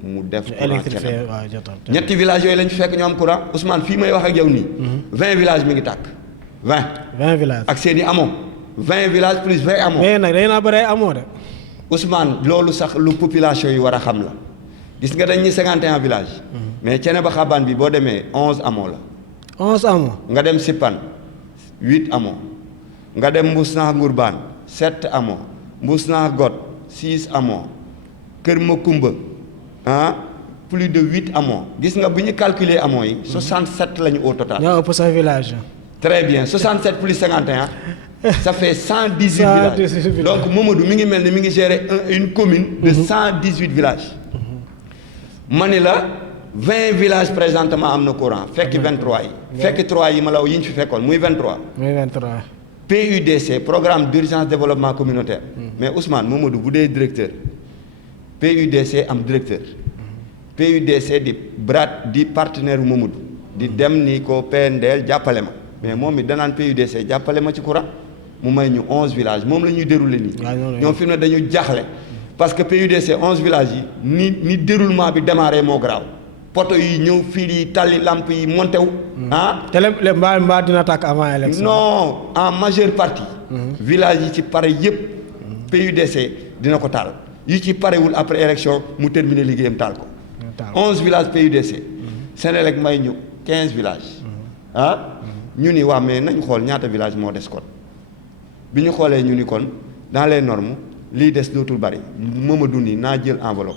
mu def courant Thiénaba ñetti villages yooyu lañ fi fekk ñu am courant Ousmane fii may wax ak yow nii. 20 villages mi ngi tàkk. 20 villages ak seen i amoo 20 villages plus 20 amoo. mais nag dañu naa bëri amoo de. Ousmane loolu sax lu population yi war a xam la gis nga dañ ni 51 villages. mais Thiénaba Xabaan bi boo demee 11 amoo la. 11 amoo. nga dem Sipan 8 amoo. nga dem Mbousnakh Ngourbane 7 amoo. Mbousnakh Got 6 amoo. Kër Makumba plus de 8 amoo. gis nga bu ñu calculer amoo yi. 67 la ñu au total. ñoo ëpp sa village. très bien 67 plus 51 ça fait 118 villages donc Mamadou mi ngi mel ni mi ngi gérer une commune de 118 villages ma ni la 20 villages présentement am na courant fekk 23 yi fekk 3 yi ma la yi ñu fi fekkoon muy 23 PUDC programme d'urgence développement communautaire mais Ousmane Mamadou bu dee directeur PUDC am directeur PUDC di partenaire u Mamadou di dem ni ko PNDL jàppale ma mais moom it danaan PUDC jàppale ma ci courant mu may ñu 11 villages moom la ñuy dérouler nii. ñoom fi mu ne dañu jaaxle parce que PUDC 11 villages yi ni déroulement bi démarré moo graaw poto yi ñëw fil yi tali lamp yi monté wu. te lépp mbaa dina tàkk avant élection. non en majeure partie. villages yi ci pare yëpp. PUDC dina ko taal yi ci parewul après élection mu terminer liggéeyam taal ko. 11 villages PUDC. Sénélec may ñu 15 villages. ñu ni waa mais nañ xool ñaata village moo des kon bi ñu xoolee ñu ni kon dans les normes lii des dootul bari Mamadou ni naa jël enveloppe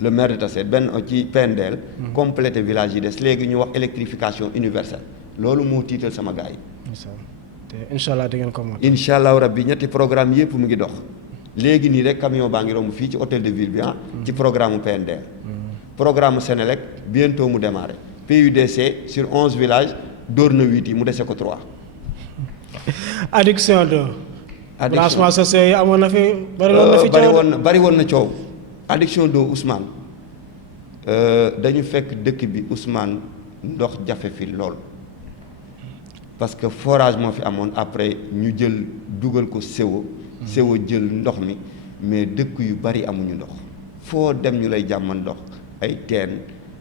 le maire de Tassette benn ci PNDL complété village yi des léegi ñu wax électrification universelle loolu moo tiital sama gars yi te incha allah di ngeen ko mën. incha allah rabbi ñetti programme yëpp mu ngi dox léegi nii rek camion baa ngi romb fii ci hôtel de ville bi ci programme PNDR. programme Sénélec bientôt mu démarré PUDC sur 11 villages dóor na 8 yi mu dese ko 3. addiction d'eau. branchement sociaux yi amoon na fi. bari woon na coow. addiction d'eau Ousmane dañu fekk dëkk bi Ousmane ndox jafe fi lool parce que forage moo fi amoon après ñu jël dugal ko sewo jël ndox mi mais dëkk yu bari amuñu ndox foo dem ñu lay jàmmal ndox ay teen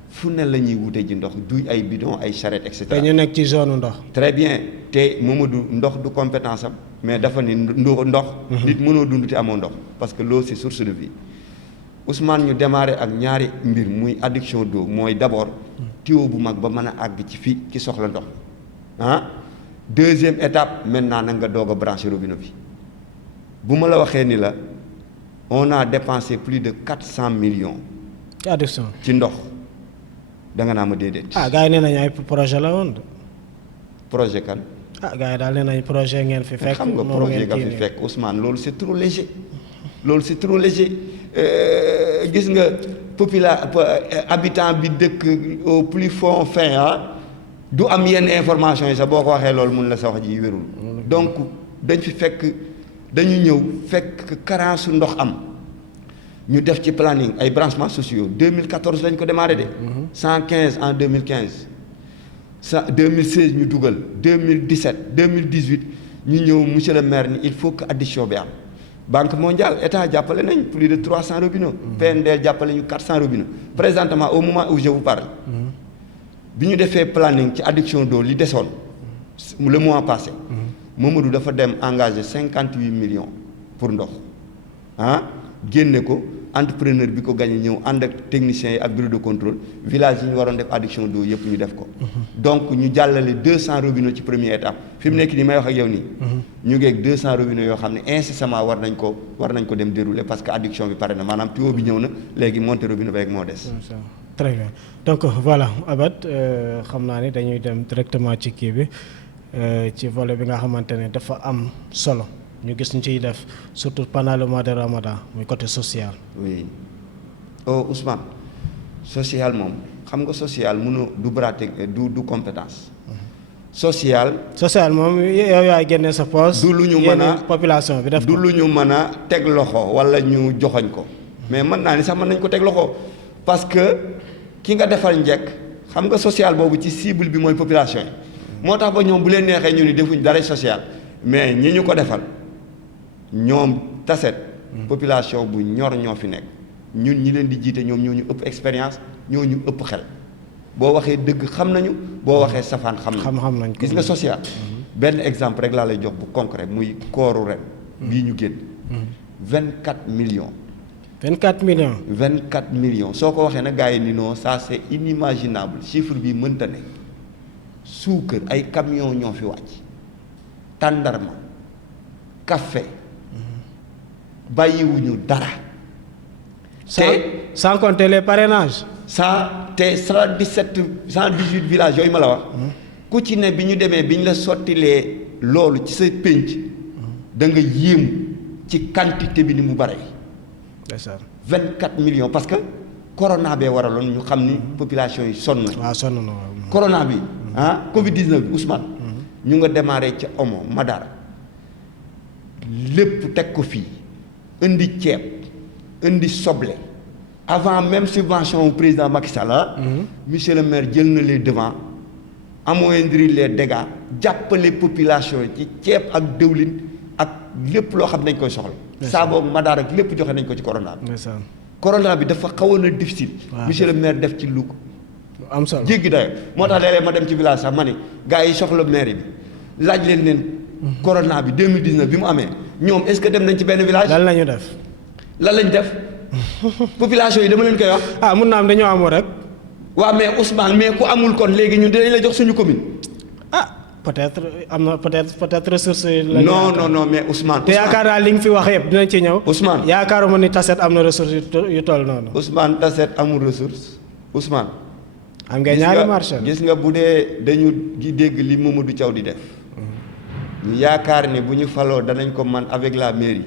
fu ne la ñuy wute ji ndox duy ay bidon ay charrette et cetera. te ñu nekk ci zone ndox. très bien te Mamadou ndox du compétence am mais dafa ni ndox. nit mënoo dund te amoo ndox parce que l'eau c'est source de vie. Ousmane ñu démarré ak ñaari mbir muy adduction d'eau mooy d'abord tuyau bu mag ba mën a àgg ci fii ki soxla ndox deuxième étape maintenant nag nga doog a branché robinet bi bu ma la waxee ni la on a dépensé plus de 400 millions. ci adduction ci ndox da nga naa ma déedéet. gars yi nee nañu ay projet la woon. projet kan. gars yi daal nee nañu projet ngeen fi fekk. xam nga projet nga fi fekk Ousmane loolu c'est trop léger. gis nga habitant bi dëkk au plus fond fin du am yenn information yi sax boo ko waxee loolu mun la sa wax ji wérul donc dañu ñëw fekk carence su ndox am ñu def ci planning ay branchements sociaux 2014 lañ ko démarré de 115 en 2015 2016 ñu dugal 2017 2018 ñu ñëw monsieur le maire ni il faut que addition bi am Banque mondiale état jàppale nañ plus de 300 robinets. PNDL jàppale ñu 400 robinets. Présentement au moment où je vous parle. bi ñu defee planning ci adduction d'eau li desoon le mois passé. Mamadou dafa dem engagé 58 millions pour ndox génne ko entrepreneur bi ko gagné ñëw ànd ak techniciens yi ak bureau de contrôle village yi ñu waroon def adduction d'eau yëpp ñu def ko. donc ñu jàllale 200 robinets ci première étape fi mu nekk nii may wax ak yow nii. ñu ngi ak 200 robinets yoo xam ne incessamment war nañ ko dem dérouler parce que adduction bi pare na maanaam tuyau bi ñëw na léegi monter robinet bi rek moo des. très bien donc voilà Abath xam naa ni dañuy dem directement ci kii bi ci volet bi nga xamante ne dafa am solo. ñu gis ñu ciy def surtout pendant le mois de Ramadan muy côté social. oui Ousmane social moom xam nga social mënu du pratique du compétence. social moom yow yaay génne sa poste. du lu ñu mën a population bi def du lu ñu mën a teg loxo wala ñu joxoñ ko. mais mën naa ni sax mën nañ ko teg loxo parce que ki nga defal njëkk xam nga social boobu ci cible bi mooy population yi. moo tax ba ñoom bu leen neexee ñu ni defuñ dara social mais ñi ñu ko defal. ñoom taset population bu ñor ñoo fi nekk ñun ñi leen di jiite ñoom ñoo ñu ëpp expérience ñoo ñu ëpp xel boo waxee dëgg xam nañu boo waxee safaan xam nañu gis nga social benn exemple rek laa lay jox bu concret muy kooru ren bii ñu génn 24 millions 24 millions soo ko waxee nag gars yi ni non ça c'est inimaginable chiffre bi mënta ne suukar ay camion ñoo fi wàcc tàndarma café bàyyiwuñu dara. sans compter les parrainages. 118 villages yooyu ma la wax. ku ci ne bi ñu demee bi ñu la sottilee loolu ci sa pénc. da nga yéemu ci quantité bi ni mu bare. 24 millions parce que corona bee waraloon ñu xam ni population yi sonn nañ. waaw sonn na corona bi Covid 19 bi Ousmane. ñu nga démarré ca Omo Madar lépp teg ko fii. indi ceeb indi soble avant même subvention au président Macky Sall monsieur le maire jël na les devants amoindrir les dégâts jàppale population ci ceeb ak dëwlin ak lépp loo xam ne dañ koy soxla. saa boobu Madaar ak lépp joxe nañ ko ci corona bi. corona bi dafa xawoon a difficile. monsieur le maire def ci lu am solo jéggi dayo moo tax léeg-léeg ma dem ci village sax ma ne gars yi soxla maire bi laaj leen corona bi 2019 bi mu amee. ñoom est-ce que dem nañ ci benn village. lan la ñu def. population yi dama leen koy wax. mun naa am dañoo amoo rek. waaw mais Ousmane mais ku amul kon léegi ñun dinañ la jox suñu commune. peut-être am na peut-être ressources yi. non mais Ousmane. te yaakaar naa li nga fi wax yëpp dinañ ci ñëw. Ousmane yaakaaruma ni Tassette am na ressources yu toll noonu. Ousmane Tassette amul ressource Ousmane. am nga ñaari marché gis nga bu dee dañu dégg li Mamadou Thiaw di def. ñu yaakaar ne bu ñu faloo danañ ko man avec la mairie.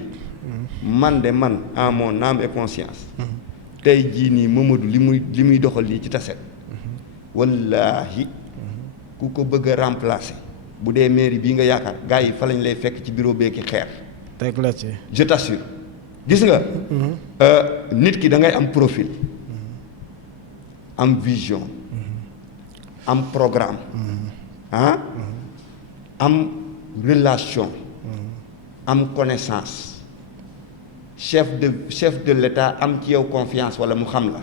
man à mon âme et conscience tey jii nii Mamadou li muy doxal nii ci Tassette wallaahi ku ko bëgg a remplacer bu dee mairie bii nga yaakaar gars yi fa lañ lay fekk ci bureau beeki xeer teg la ci je t'assure gis nga nit ki da ngay am profil am vision am programme am relation am connaissance chef de l'État am ci yow confiance wala mu xam la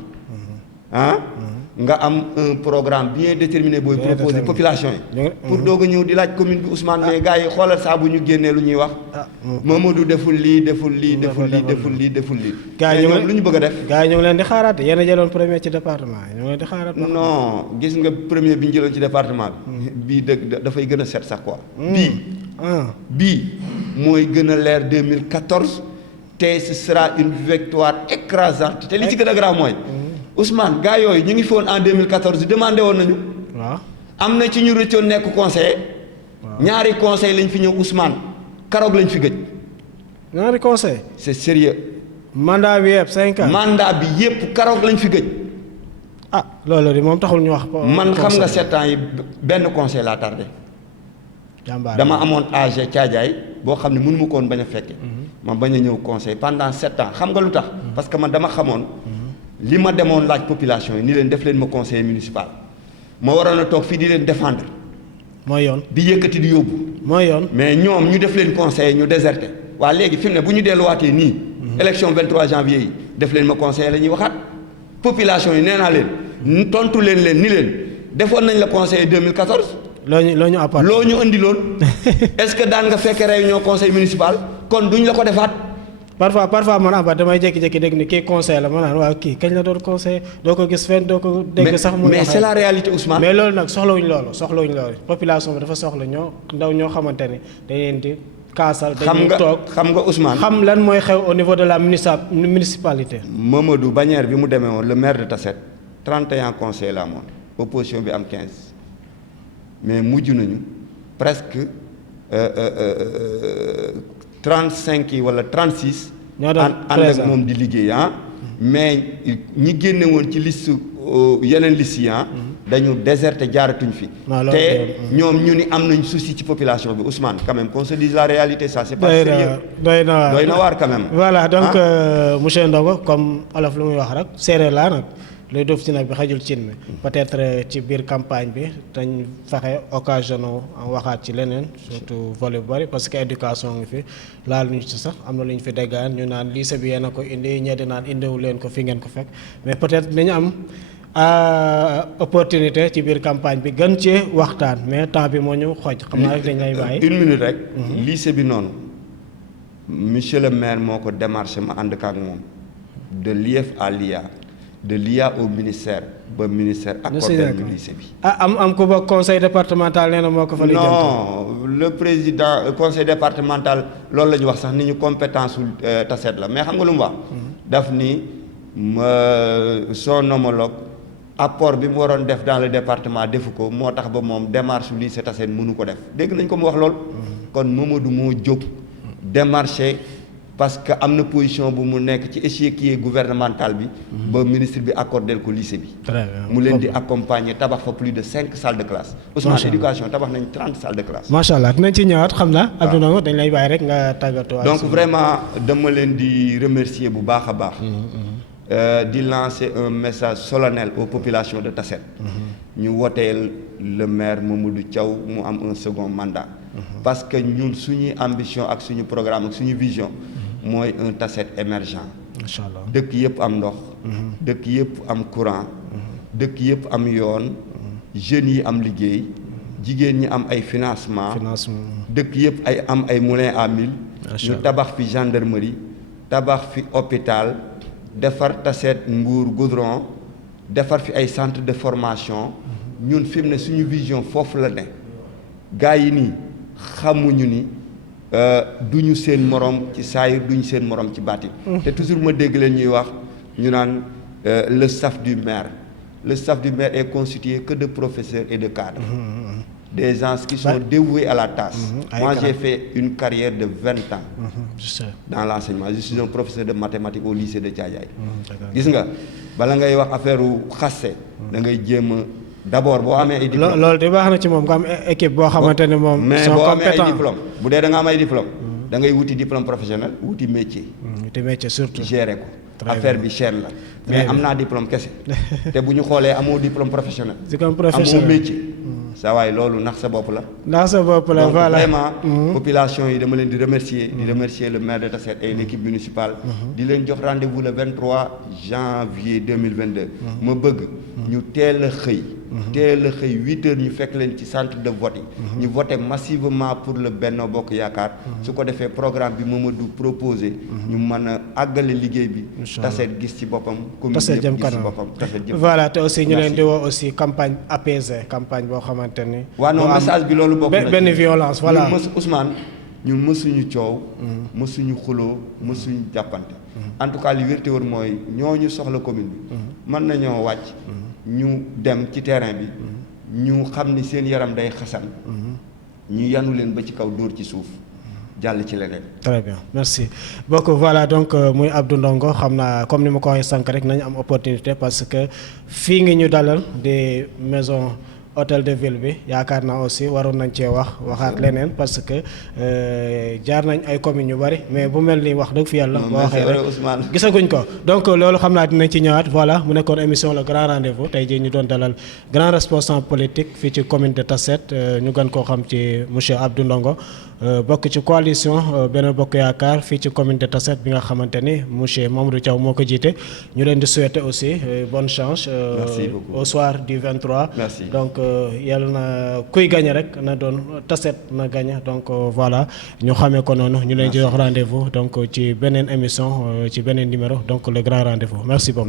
nga am un programme bien déterminé booy proposer population yi pour doog a ñëw di laaj commune bi Ousmane mais gars yi xoolal saa bu ñu génnee lu ñuy wax Mamadou deful lii gars yi ñoom lu ñu bëgg a def gars yi ñu ngi leen di xaaraat yéen a jëloon premier ci département yi ñu ngi leen di xaaraat non gis nga premier bi ñu jëloon ci département bi bii dafay gën a set sax quoi bii mooy gën a leer 2014 te ce sera une victoire écrasante te li ci gën a grave mooy Ousmane gars yooyu ñu ngi fi woon en 2014 demandé woon nañu. waaw am na ci ñu rëccoon nekk conseiller. ñaari conseil lañ fi ñëw Ousmane karoog lañ fi gëj. ñaari conseil c'est sérieux. mandat bi yëpp 5 ans. mandat bi yëpp karoog lañ fi gëj. ah loolu di moom taxul ñu wax. man xam nga 7 ans yi benn conseil laa tardé. jàmbaar dama amoon âge caajaay boo xam ne mënu ma ko woon bañ a fekke ma bañ a ñëw conseil pendant 7 ans xam nga lu tax. parce que man dama xamoon. li ma demoon laaj population yi ni leen def leen ma conseiller municipal ma waroon a toog fii di leen défendre. mooy yoon di yëkkati di yóbbu. mooy yoon mais ñoom ñu def leen conseiller ñu déserté. waa léegi fi mu ne bu ñu delluwaatee nii. élection 23 janvier yi def leen ma conseiller la ñuy waxaat. population yi nee naa leen tontu leen ni leen defoon nañ la conseiller 2014. loo ñu apporté loo ñu andi loon est-ce que daan nga fekkee réunion conseil municipal kon duñ la ko defaat. parfois man Aba damay jékki-jékki dégg ni kii conseil la ma naan waaw kii kañ la doon conseil doo ko gis fenn doo ko dégg sax. mais c'est la réalité Ousmane. mais loolu nag soxlawuñ loolu population bi dafa soxla ndaw ñoo xamante ni dañ leen di kaasal. dañuy toog xam nga Ousmane. xam lan mooy xew au niveau de la municipalité. Mamadou Bagnères bi mu demee woon le maire de Tassette 31 conseils la amoon opposition bi am 15 mais mujj nañu presque 35 yi wala 36. ñoo doon ànd ak moom di liggéey mais ñi génne woon ci liste yeneen liste yi dañu déserté jaaratuñ fi. te ñoom ñu ni am nañ souci ci population bi Ousmane quand même qu'on se dise la réalité ça c'est pas sérieux. doy na waar quand même. voilà donc monsieur Ndongo comme olof lu muy wax rek séeréer laa nag. luy doof ci nag bi xajul cin mi peut-être ci biir campagne bi dañ fexe occasion waxaat ci leneen surtout volet bu bari parce que éducation ngi fi laal ñu ci sax am na lu ñu fi déggaan ñu naan lycée bi yéen a ko indi ñee di naan indiwu leen ko fi ngeen ko fekk mais peut-être dañu am opportunité ci biir campagne bi gën cee waxtaan mais temps bi moo ñu xooj xam naa rek dañ lay bàyyi. une minute rek. lycée bi noonu monsieur le maire moo ko démarché ma ànd ak moom de l'IEF à l'IA. de l'IA au ministère ba ministère accordé le lycée bi. am ku ba conseil départemental nee na moo ko fa. non le président conseil départemental loolu la ñu wax sax ni ñu compétence sul Tassette la mais xam nga lu mu wax. daf ni son homologue apport bi mu waroon def dans le département defu ko moo tax ba moom démarche su lycée Tassette mënu ko def dégg nañ ko mu wax lool. kon Mamadou moo jóg démarché. parce que am na position bu mu nekk ci échiquier gouvernemental bi. ba ministre bi accordé ko lycée bi. mu leen di accompagner tabax fa plus de 5 salles de classe. Ousmane éducation tabax nañ 30 salles de classe. macha allah dinañ ci ñëwaat xam naa. Abdou Ndongo dañ lay bàyyi rek nga tàggatoo. donc vraiment dama leen di remercier bu baax a baax. di lancer un message solennel aux populations de Tassette. ñu woteel le maire Mamadou Thiaw mu am un second mandat. parce que ñun suñuy ambition ak suñu programme ak suñu vision. mooy un Tassette émergent. macha allah dëkk yëpp am ndox. dëkk yëpp am courant. dëkk yëpp am yoon. jeunes yi am liggéey. jigéen ñi am ay financement. dëkk yëpp am ay moulins à mil. ñu tabax fi gendarmerie. tabax fi hôpital. defar Tassette Mbour goudron. defar fi ay centre de formation. ñun fi mu ne suñu vision foofu la ne. gars yi nii xamuñu ni. duñu seen morom ci saayir duñu seen morom ci baatin. te toujours ma dégg leen ñuy wax ñu naan le staff du maire est constitué que de professeurs et de cadres. des gens qui sont dévoués à la tâche. Moi, j'ai fait une carrière de 20 ans dans l'enseignement. Je suis un professeur de mathématiques au lycée de Thiadiaye. Gis nga bala ngay wax affaire xasse da ngay jéem d'abord boo amee ay diplôme loolu de baax na ci moom nga am équipe boo xamante ne moom mais boo amee ay diplôme bu dee da nga am ay diplôme da ngay wuti diplôme professionnel wuti métier. wuti métier surtout gérer ko affaire bi cher la mais am naa diplôme kese te bu ñu xoolee amoo diplôme professionnel amoo métier saa waay loolu nax sa bopp la. nax sa bopp la donc voilà vraiment population yi dama leen di remercier le maire de Tassette et l'équipe municipale di leen jox rendez-vous le 23 janvier 2022 ma bëgg ñu teel a xëy 8 heures ñu fekk leen ci centre de vote yi ñu voté massivement pour le Benno Bokk Yaakaar su ko defee programme bi Mamadou proposé ñu mën a àggale liggéey bi Tassette gis ci boppam commune Tassette jëm yëpp gis ci kanam boppam Tassette jëm voilà te aussi ñu leen di woo aussi campagne apaisée campagne boo xamante ni waaw non message bi loolu bokk na benn violence voilà Ousmane ñun mësuñu coow mësuñu xuloo mësuñu jàppante en tout cas li wérte wër mooy ñooñu soxla commune bi mën nañoo wàcc ñu dem ci terrain bi ñu xam ni seen yaram day xasan ñu yanu leen ba ci kaw dóor ci suuf jàll ci leneen. très bien merci beaucoup voilà donc muy Abdou Ndongo xam naa comme ni ma ko waxee sànq rek nañu am opportunité parce que fii ngi ñu dalal des maisons hôtel de ville bi yaakaar naa aussi waroon nañ cee waxaat leneen parce que jaar nañ ay communes yu bari mais bu mel ni wax dëgg fi yàlla boo waxee rek gisaguñ ko donc loolu xam naa dinañ ci ñëwaat voilà mu nekkoon émission le grand rendez-vous tey jii ñu doon dalal grand responsable politique fii ci commune de Tassette ñu gën koo xam ci monsieur Abdou Ndongo bokk ci coalition Benno Bokk Yaakaar fii ci commune de Tassette bi nga xamante ni monsieur Mamadou Thiaw moo ko jiite ñu leen di souhaiter aussi bonne chance au soir du 23 merci donc yàlla na kuy gagné rek na doon Tassette na gagné donc voilà ñu xamee ko noonu ñu leen di wax rendez-vous donc ci beneen émission ci beneen numéro donc le grand rendez-vous merci beaucoup.